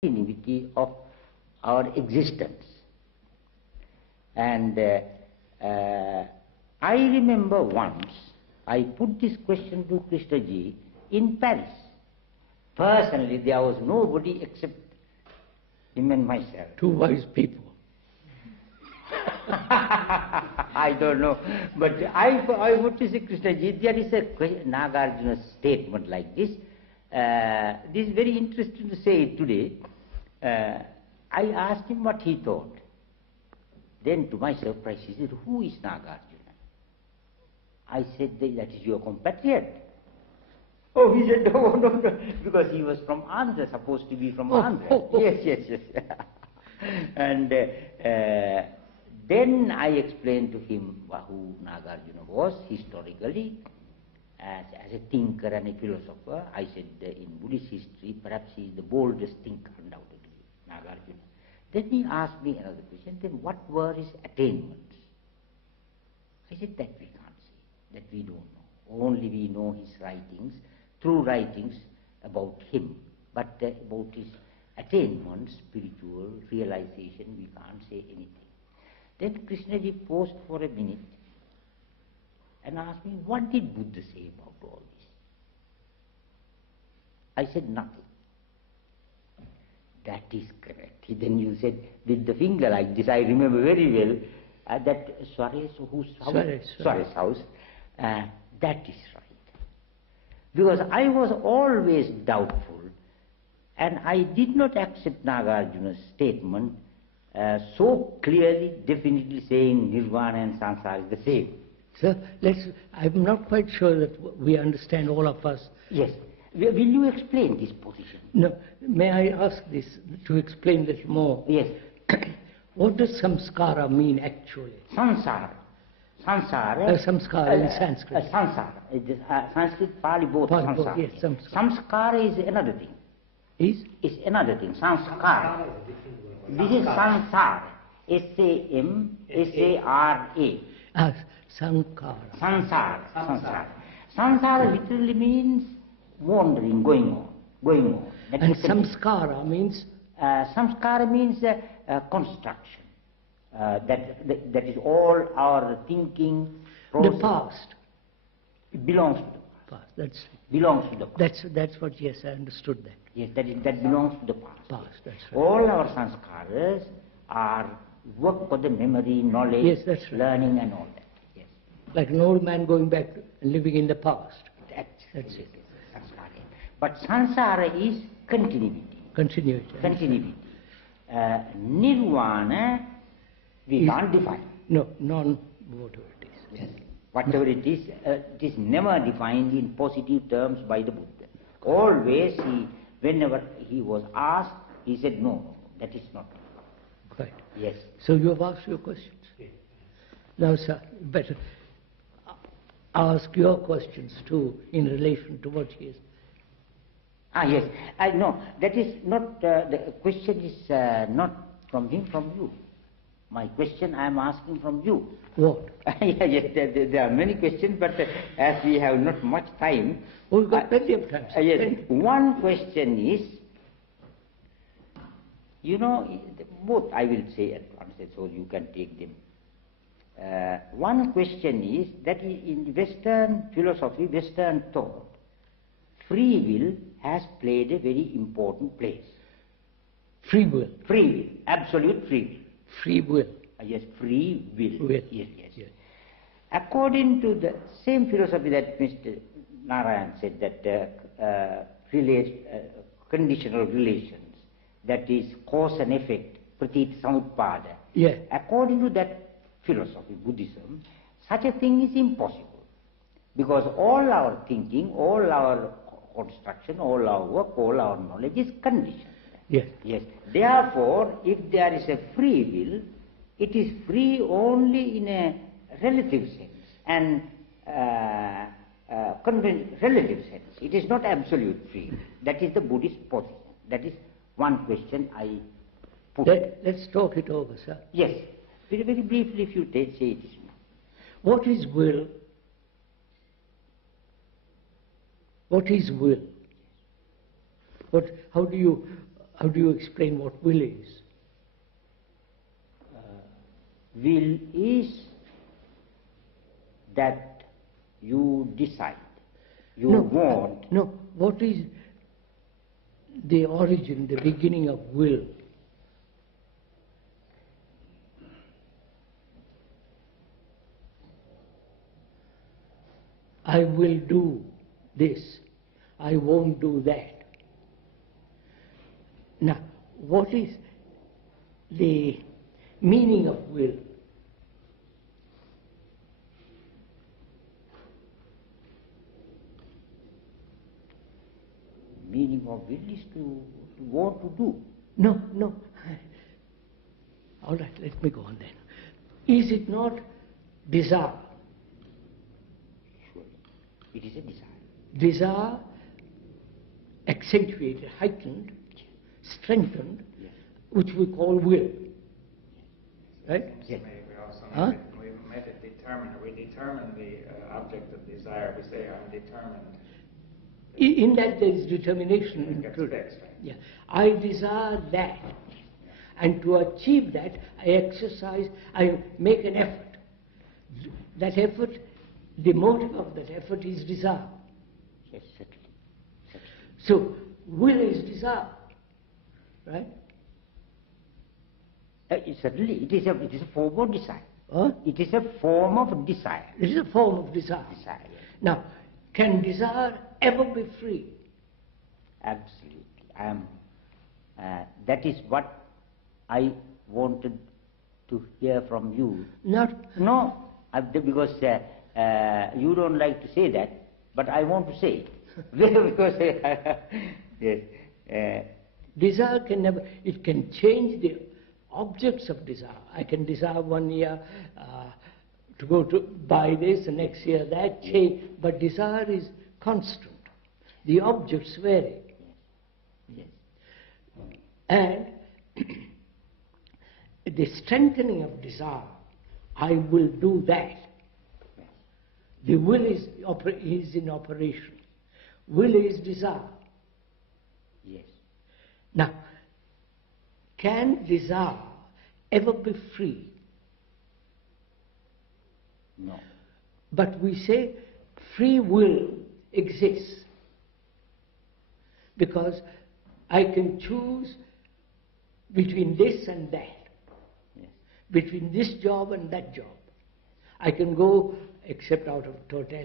continuity of our existence. And I remember once I put this question to Krishnaji in Paris. Personally, there was nobody except him and myself. Two wise people. I don't know, but I would say, Krishnaji, there is a Nagarjuna's statement like this. This is very interesting to say it today. I asked him what he thought. Then to my surprise, he said, "Who is Nagarjuna?" I said, "That is your compatriot." Oh, he said, no, because he was from Andhra, supposed to be from Andhra. Yes. And then I explained to him who Nagarjuna was historically, as a thinker and a philosopher. I said, in Buddhist history, perhaps he is the boldest thinker, undoubtedly, Nagarjuna. Then he asked me another question, then what were his attainments? I said, that we can't say, that we don't know. Only we know his writings, true writings about him, but about his attainments, spiritual realization, we can't say anything. Then Krishnaji paused for a minute and asked me, what did Buddha say about all this? I said, nothing. That is correct. Then you said, with the finger like this, I remember very well, that Suarez, whose house? Suarez house, that is right. Because I was always doubtful, and I did not accept Nagarjuna's statement so clearly, definitely saying Nirvana and Samsara is the same. Sir, I'm not quite sure that we understand, all of us. Yes. Will you explain this position? No. May I ask this to explain this more? Yes. What does samskara mean actually? Samsara. Samskara in Sanskrit. Samsara. Sanskrit, Pali, both. Pali, samsara. both, yes, samskara. Samskara is another thing. Is another thing. Samskara. This is samsara. S-A-M-S-A-R-A. Sankara. Sansara. Sansara literally means wandering, going on. And samskara means? Samskara means construction. That is all our thinking process. The past. It belongs to the past. That's belongs to the past. That's what. Yes, I understood that. Yes, that belongs to the past. That's right. All our sanskaras are work for the memory, knowledge, yes, that's right. Learning, and all that. Yes. Like an old man going back and living in the past. That's it. But samsara is continuity. Continuity. Nirvana, we can't define. No, whatever it is. Yes. Whatever it is never defined in positive terms by the Buddha. Always, whenever he was asked, he said, no, that is not. Right. Yes. So you have asked your questions. Yes. Now, sir, better ask your questions too in relation to what he is. Yes. I know. That is not, the question is not from him, from you. My question I am asking from you. What? Yes, there are many questions, but as we have not much time. Oh, we've got plenty of time. Yes. One question is, both I will say at once, so you can take them. One question is that in Western philosophy, Western thought, free will has played a very important place. Free will. Absolute free will. Free will. Yes, free will. Yes. According to the same philosophy that Mr. Narayan said, that conditional relations, that is cause and effect, pratit samutpada. Yes. According to that philosophy, Buddhism, such a thing is impossible. Because all our thinking, all our construction, all our work, all our knowledge is conditioned. Yes. Therefore, if there is a free will, it is free only in a relative sense and relative sense. It is not absolute free. That is the Buddhist position. That is one question I put. Let's talk it over, sir. Yes. Very, very briefly, if you say it. What is will? What is will? How do you How do you explain what will is? Will is that you decide, you want. No, what is the origin, the beginning of will? I will do this, I won't do that. Now, what is the meaning of will? Meaning of will is to want to do. No. All right, let me go on then. Is it not desire? Surely. It is a desire. Desire accentuated, heightened, strengthened, Yes. which we call will. Right? Yes. We also Huh? we made it determine. We determine the object of desire. We say, I'm determined. In that there is determination It gets included. fixed, right? Yeah. I desire that. And to achieve that, I make an effort. That effort, the motive of that effort is desire. Yes, certainly. So, will is desire. Right? Certainly, it is a form of desire. Huh? It is a form of desire. It is a form of desire. Desire, yes. Now, can desire ever be free? Absolutely. That is what I wanted to hear from you. No, because you don't like to say that, but I want to say it. Because yes, desire can never, it can change the objects of desire. I can desire 1 year to go to buy this, the next year that, change, but desire is constant. The objects vary. yes, And the strengthening of desire, I will do that. The will is in operation. Will is desire. yes. Now, can desire ever be free? No. But we say free will exists because I can choose between this and that, Yes. between this job and that job. I can go, except out of totality.